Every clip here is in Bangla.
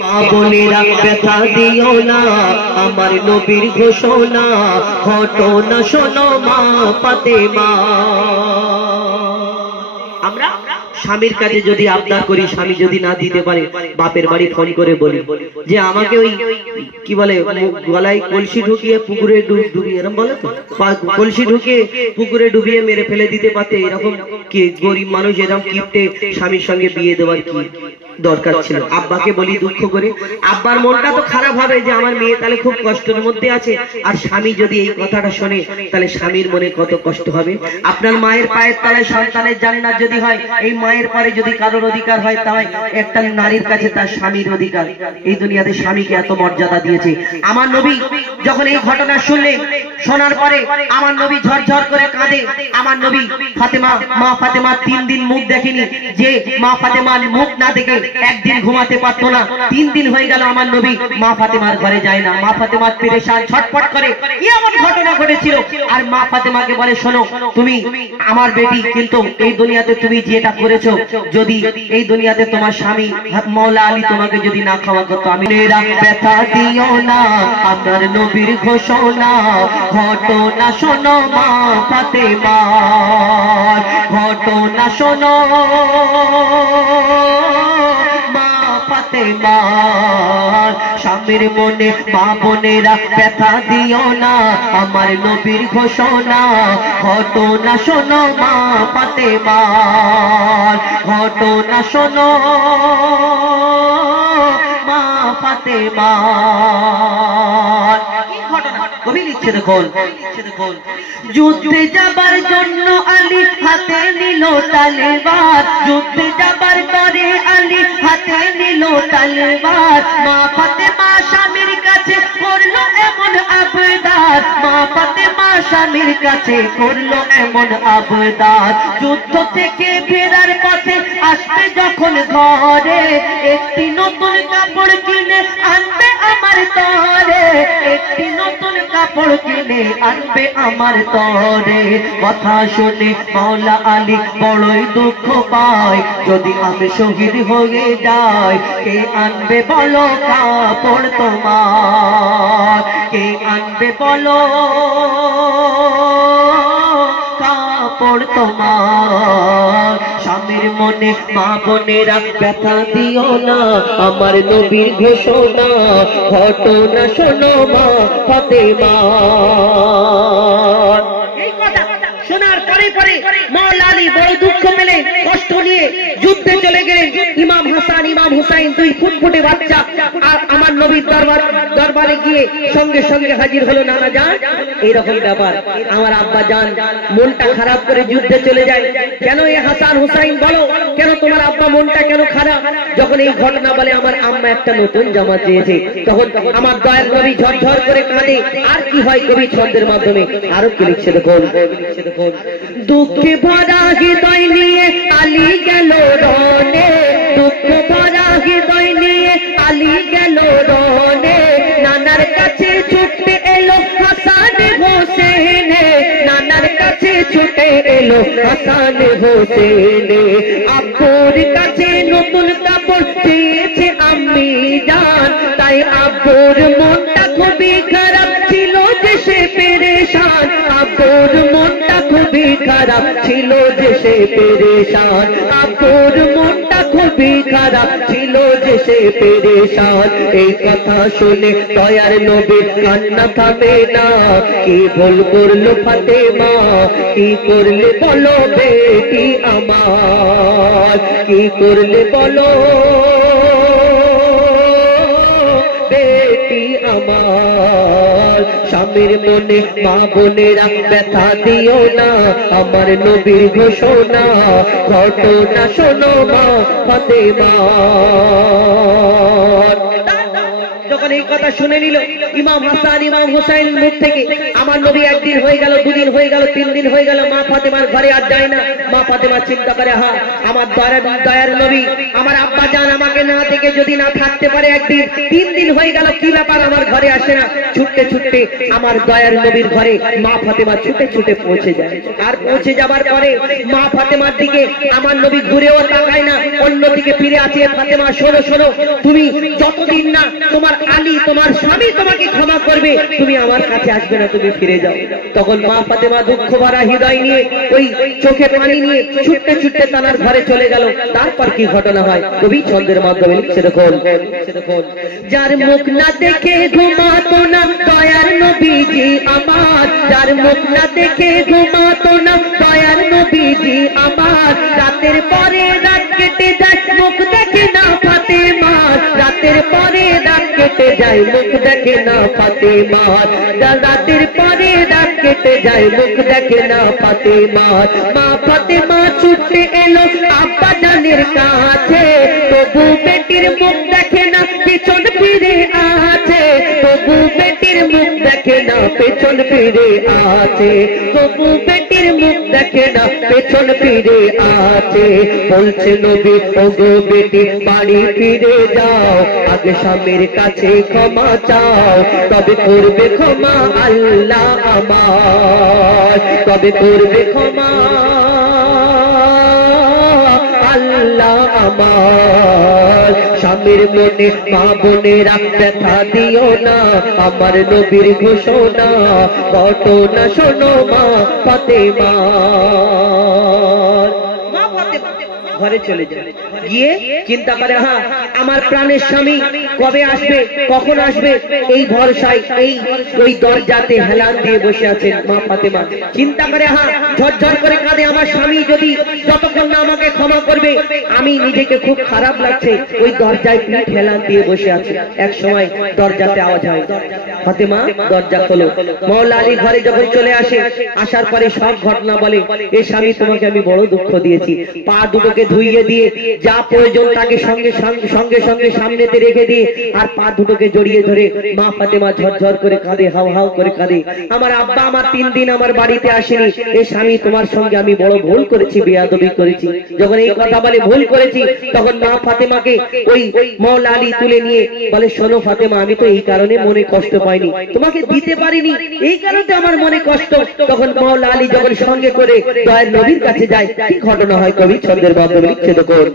মা বোনেরা ব্যথা দিও না, আমার নবীর ঘোষণা ঘটনা শোনো মা ফাতেমা। আমরা স্বামীর কাছে যদি আবদার করি, স্বামী যদি না দিতে পারে, বাপের বাড়ি ফোন করে বলি যে আমাকে ওই কি বলে গলায় কলসি ঢুকিয়ে পুকুরে ডুবিয়ে, এরকম বলে তো, কলসি ঢুকিয়ে পুকুরে ডুবিয়ে মেরে ফেলে দিতে পারতে, এরকম কি গরিব মানুষ এরকম কিপটে স্বামীর সঙ্গে বিয়ে দেওয়ার কি দরকার ছিল? আব্বাকে বলি দুঃখ করে, আব্বার মনটা তো খারাপ হবে যে আমার মেয়ে তাহলে খুব কষ্টের মধ্যে আছে, আর স্বামী যদি এই কথাটা শোনে তাহলে স্বামীর মনে কত কষ্ট হবে। আপনার মায়ের পায়ের তলায় সন্তানের জান্নাত যদি হয়, এই মায়ের পরে যদি কারোর অধিকার হয়, তাহলে একটা নারীর কাছে তার স্বামীর অধিকার। এই দুনিয়াতে স্বামীকে এত মর্যাদা দিয়েছে। আমার নবী যখন এই ঘটনা শুনলেন, শোনার পরে আমার নবী ঝরঝর করে কাঁদে। আমার নবী ফাতেমা, মা ফাতেমা 3 দিন মুখ দেখেনি, যে মা ফাতেমার মুখ না দেখে একদিন ঘুমাতে পারতো না। 3 দিন হয়ে গেল আমার নবী মা ফাতেমার ঘরে যায় না। মা ফাতেমা পেরেশান, ছটফট করে কি এমন ঘটনা ঘটেছিল। আর মা ফাতেমাকে বলে, শোনো তুমি আমার বেটি, কিন্তু এই দুনিয়াতে তুমি যেটা করেছো, যদি এই দুনিয়াতে তোমার স্বামী মওলা আলী তোমাকে যদি না ক্ষমা করতো, আমি ব্যথা দিও না, আমার নবীর ঘোষণা ঘটনা শোনো মা ফাতেমা, ঘটনা শোনো ফাতেমার। স্বামীর মনে মা বোনেরা ব্যথা দিও না, আমার নবীর ঘোষণা ঘটনা শোনো মা ফাতেমার, ঘটনা শোনো মা ফাতেমার। কি ঘটনা কবি লিখছে দেখুন, যুদ্ধে যাবার জন্য আলী হাতে নিল তলোয়ার, যুদ্ধে যাবার তরে আলী হাতে নিল তলোয়ার। মা ফাতেমা স্বামীর কাছে করলো এমন আবদার, মা ফাতেমা স্বামীর কাছে করলো এমন আবদার। যুদ্ধ থেকে ফেরার পথে আসবে যখন ঘরে, একটি নতুন কাপড় কিনে আনবে আমার তরে, একটি নতুন কাপড় কিনে আনবে আমার তরে। কথা শুনে মওলা আলী বড়ই দুঃখ পায়, যদি আমি শহীদ হয়ে যাই, কে আনবে বলো কাপড় তোমার, কে আনবে বলো কাপড় তোমার। স্বামীর মনে মা বোনেরা ব্যথা দিও না, আমার নবীর ঘোষণা ঘটনা শোনো মা ফাতেমা। এই কথা শোনার পরে পরে মওলা আলী বড় দুঃখ পেলে, কষ্ট নিয়ে যুদ্ধে চলে গেলেন। ইমাম হাসান ইমাম হুসাইন 2 ফুটফুটে বাচ্চা, আর আমার নবীর দরবারে গিয়ে সঙ্গে সঙ্গে হাজির হলো নানা জান। এইরকম ব্যাপার, আমার আব্বা জান মনটা খারাপ করে যুদ্ধে চলে যায়। কেন এ হাসান হুসাইন বলো, কেন তোমার আব্বা মনটা কেন খারাপ? যখন এই ঘটনা বলে আমার আম্মা একটা নতুন জামা চেয়েছে, তখন আমার দয়ার নবী ঝরঝর করে কাঁদে। আর কি হয় কবি ছন্দের মাধ্যমে আরো কি লিখছে দেখুন, দুঃখে ভরা হৃদয় নিয়ে আলী গেল রনে, দুঃখ ভরা হৃদয় নিয়ে আলী গেল রনে। নানার কাছে ছুটে এলো হাসান হোসেন, নানার কাছে ছুটে এলো হাসান হোসেন। আব্বুর কাছে নতুন কাপড় চেয়েছে আম্মি জান, তাই আব্বুর মনটা খুবই খারাপ ছিল যে সে পেরেশান, আব্বুর মনটা খুবই খারাপ ছিল যে সে পেরেশান, আব্বুর মনটা খুবই খারাপ ছিল যে সে পেরেশান। এই কথা শুনে দয়ার নবীর কান্না থামে না, কি ভুল করলো ফাতেমা, কি করলে বলো বেটি আমার, কি করলে বলো বেটি আমার। স্বামীর মনে মা বোনেরা ব্যথা দিও না, আমার নবীর ঘোষণা ঘটনা শোনো মা ফাতেমা। যখন এই কথা শুনে নিল ইমাম হাসান ইমাম হুসাইন মুখ থেকে। আমার নবী একদিন হয়ে গেল, দুদিন হয়ে গেল, 3 দিন হয়ে গেল, মা ফাতেমার ঘরে আর যায় না। মা ফাতেমা চিন্তা করে, হ্যাঁ আমার দয়ার নবী, আমার আব্বা জান আমাকে না থেকে যদি না থাকতে পারে, একদিন 3 দিন হয়ে গেল, কি ব্যাপার আমার ঘরে আসে না। ছুটতে ছুটতে আমার দয়ার নবীর ঘরে মা ফাতেমা ছুটে ছুটে পৌঁছে যায়। আর পৌঁছে যাবার পরে মা ফাতেমার দিকে আমার নবী ঘুরেও তাকায় না, অন্যদিকে ফিরে আছে। ফাতেমা শোনো শোনো, তুমি যতদিন না তোমার আলী তোমার স্বামী তোমাকে ক্ষমা করবে, তুমি আমার কাছে আসবে না, তুমি ফিরে যাও। তখন মা ফাতেমা দুঃখ ভরা হৃদয় নিয়ে, ওই চোখে পানি নিয়ে ছুটতে ছুটতে তার ঘরে চলে গেল। তারপর কি ঘটনা হয় কবি ছন্দের মাধ্যমে লিখছে দেখুন। যার মুখ না দেখে ঘুমাতো না দয়ার নবীজি আমার, যার মুখ না দেখে ঘুমাতো না দয়ার নবীজি আমার, রাতের পরে রাত কেটে যায় মুখ দেখে না ফাতেমা, রাতের পরে রাত কেটে যায় মুখ দেখে না ফাতেমা, রাতের পরে রাত কেটে যায় মুখ দেখে না ফাতেমা। মা ফাতেমা ছুটতে এলো আব্বা জানের কাছে, তবু বেটির মুখ দেখে না পেছন ফিরে আছে, তবু বেটির মুখ দেখে না পেছন ফিরে আছে, তবু বেটির মুখ দেখে না পেছন ফিরে আছে। বলছে নবী ওগো বেটি বাড়ি ফিরে যাও, আগে স্বামীর কাছে ক্ষমা চাও, তবে করবে ক্ষমা আল্লাহ আমার, তবে করবে ক্ষমা আল্লাহ আমার। স্বামীর মনে মা বোনেরা ব্যথা দিও না, আমার নবীর ঘোষণা ঘটনা শোনো মা ফাতেমা। ঘরে চলে যায়, গিয়ে চিন্তা করে, হ্যাঁ আমার প্রাণের স্বামী কবে আসবে, কখন আসবে, এই ভরসায় এই ওই দরজাতে হেলান দিয়ে বসে আছেন মা ফাতেমা। চিন্তা করে, হ্যাঁ ঝরঝর করে কাঁদে, আমার স্বামী যদি যতক্ষণ না আমাকে ক্ষমা করবে আমি নিজেকে খুব খারাপ লাগছে। ওই দরজায় পিঠ হেলান দিয়ে বসে আছে। এক সময় দরজাতে আওয়াজ হয়, ফাতেমা দরজা খোলো। মাওলা আলী ঘরে যখন চলে আসে, আসার পরে সব ঘটনা বলে, এ স্বামী তোমাকে আমি বড় দুঃখ দিয়েছি। পা দুটোকে ধুইয়ে দিয়ে যা প্রয়োজন তাকে সঙ্গে সঙ্গে সঙ্গে সামনেতে রেখে দিয়ে আর পা দুটোকে জড়িয়ে ধরে মা ফাতেমা ঝরঝর করে কাঁদে, হাউ হাউ করে কাঁদে। আমার আব্বা আমার 3 দিন আমার বাড়িতে আসেনি, এ স্বামী তোমার সঙ্গে আমি বড় ভুল করেছি, বেয়াদবি করেছি। যখন এই কথা বলে ভুল করেছি, তখন মা ফাতেমাকে ওই মাওলা আলী তুলে নিয়ে বলে, শোনো ফাতেমা, আমি তো এই কারণে মনে কষ্ট পাইনি, তোমাকে দিতে পারিনি, এই কারণে আমার মনে কষ্ট। তখন মাওলা আলী যখন সঙ্গে করে দয়ার নবীর কাছে যায়, কি ঘটনা হয় কবি ছন্দের মাধ্যমে লিখছে দেখুন।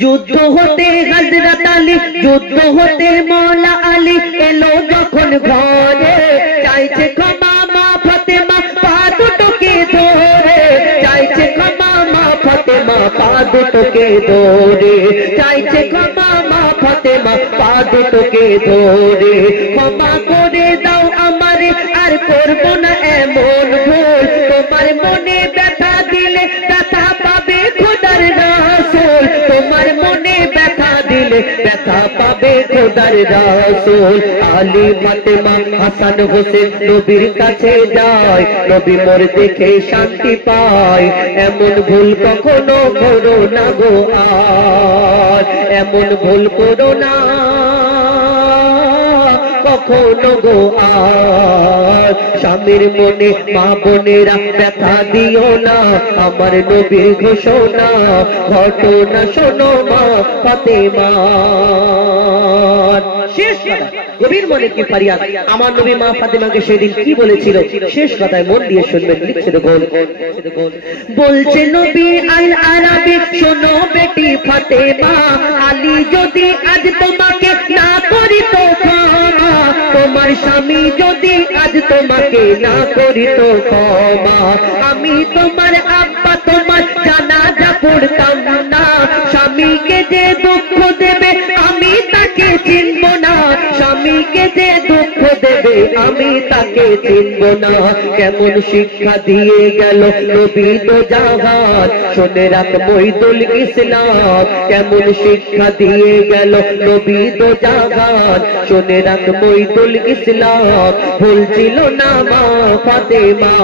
যুদ্ধ হতে হযরত আলী, যুদ্ধ হতে মাওলা আলী এলো যখন ঘরে, চাইছে ক্ষমা মা ফাতেমা পা দুটোকে ধরে, চাইছে ক্ষমা মা ফাতেমা পা দুটোকে ধরে, চাইছে ক্ষমা মা ফাতেমা পা দুটোকে ধরে। ক্ষমা করে দাও আমারে আর করব না এমন ভুল, তোমার মনে ব্যথা দিলে ব্যথা পাবে খোদার রাসূল, তোমার মনে ব্যথা দিলে ব্যথা পাবে খোদার রাসূল। আলী ফাতেমা হাসান হোসেন নবীর কাছে যায়, নবী মোর দেখে শান্তি পায়, এমন ভুল কখনো করো না গো আর, এমন ভুল করো না কখনো গো আর। স্বামীর মনে মা বোনেরা ব্যথা দিও না, আমার নবীর ঘোষণা ঘটনা শোনো মা ফাতেমা। শেষ কথা কবির মনে কি ফরিয়াদ, আমার নবী মা ফাতেমাকে সেদিন কি বলেছিল, শেষ কথায় মন দিয়ে শুনবেন। লিখছে দেখুন, বলছে নবী আল আরাবী, শোনো বেটি ফাতেমা, আলী যদি আজ তোমাকে না করিত ক্ষমা, তোমার স্বামী যদি আজ তোমাকে না করিত ক্ষমা, আমি তোমার আব্বা তোমার জানাজা পড়তাম না। স্বামীকে যে দুঃখ দেবে আমি তাকে চিনব না, স্বামীকে যে দুঃখ দেবে আমি তাকে চিনব না। কেমন শিক্ষা দিয়ে গেল নবী তো জাহান, শুনে রাখ মঈদুল ইসলাম, কেমন শিক্ষা দিয়ে গেল নবী তো জাহান, শুনে রাখ মঈদুল ইসলাম। ভুল ছিল না মা ফাতেমা,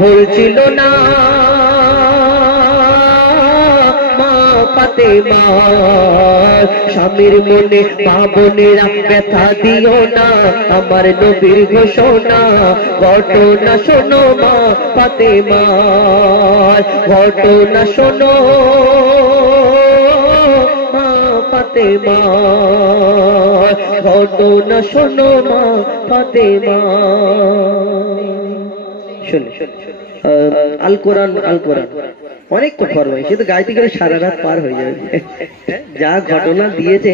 ভুল ছিল না মা ফাতেমা স্বামীর মনে মা বোনেরা ব্যথা দিও না আমার নবীর ঘোষণা ঘটনা শোনো মা ফাতেমা ঘটনা শোনো মা ফাতেমা ঘটনা শোনো মা ফাতেমা শুনে আল কোরআন অনেক তো ফরমাইশ, সে তো গাইতে গেলে সারা রাত পার হয়ে যাবে। যা ঘটনা দিয়েছে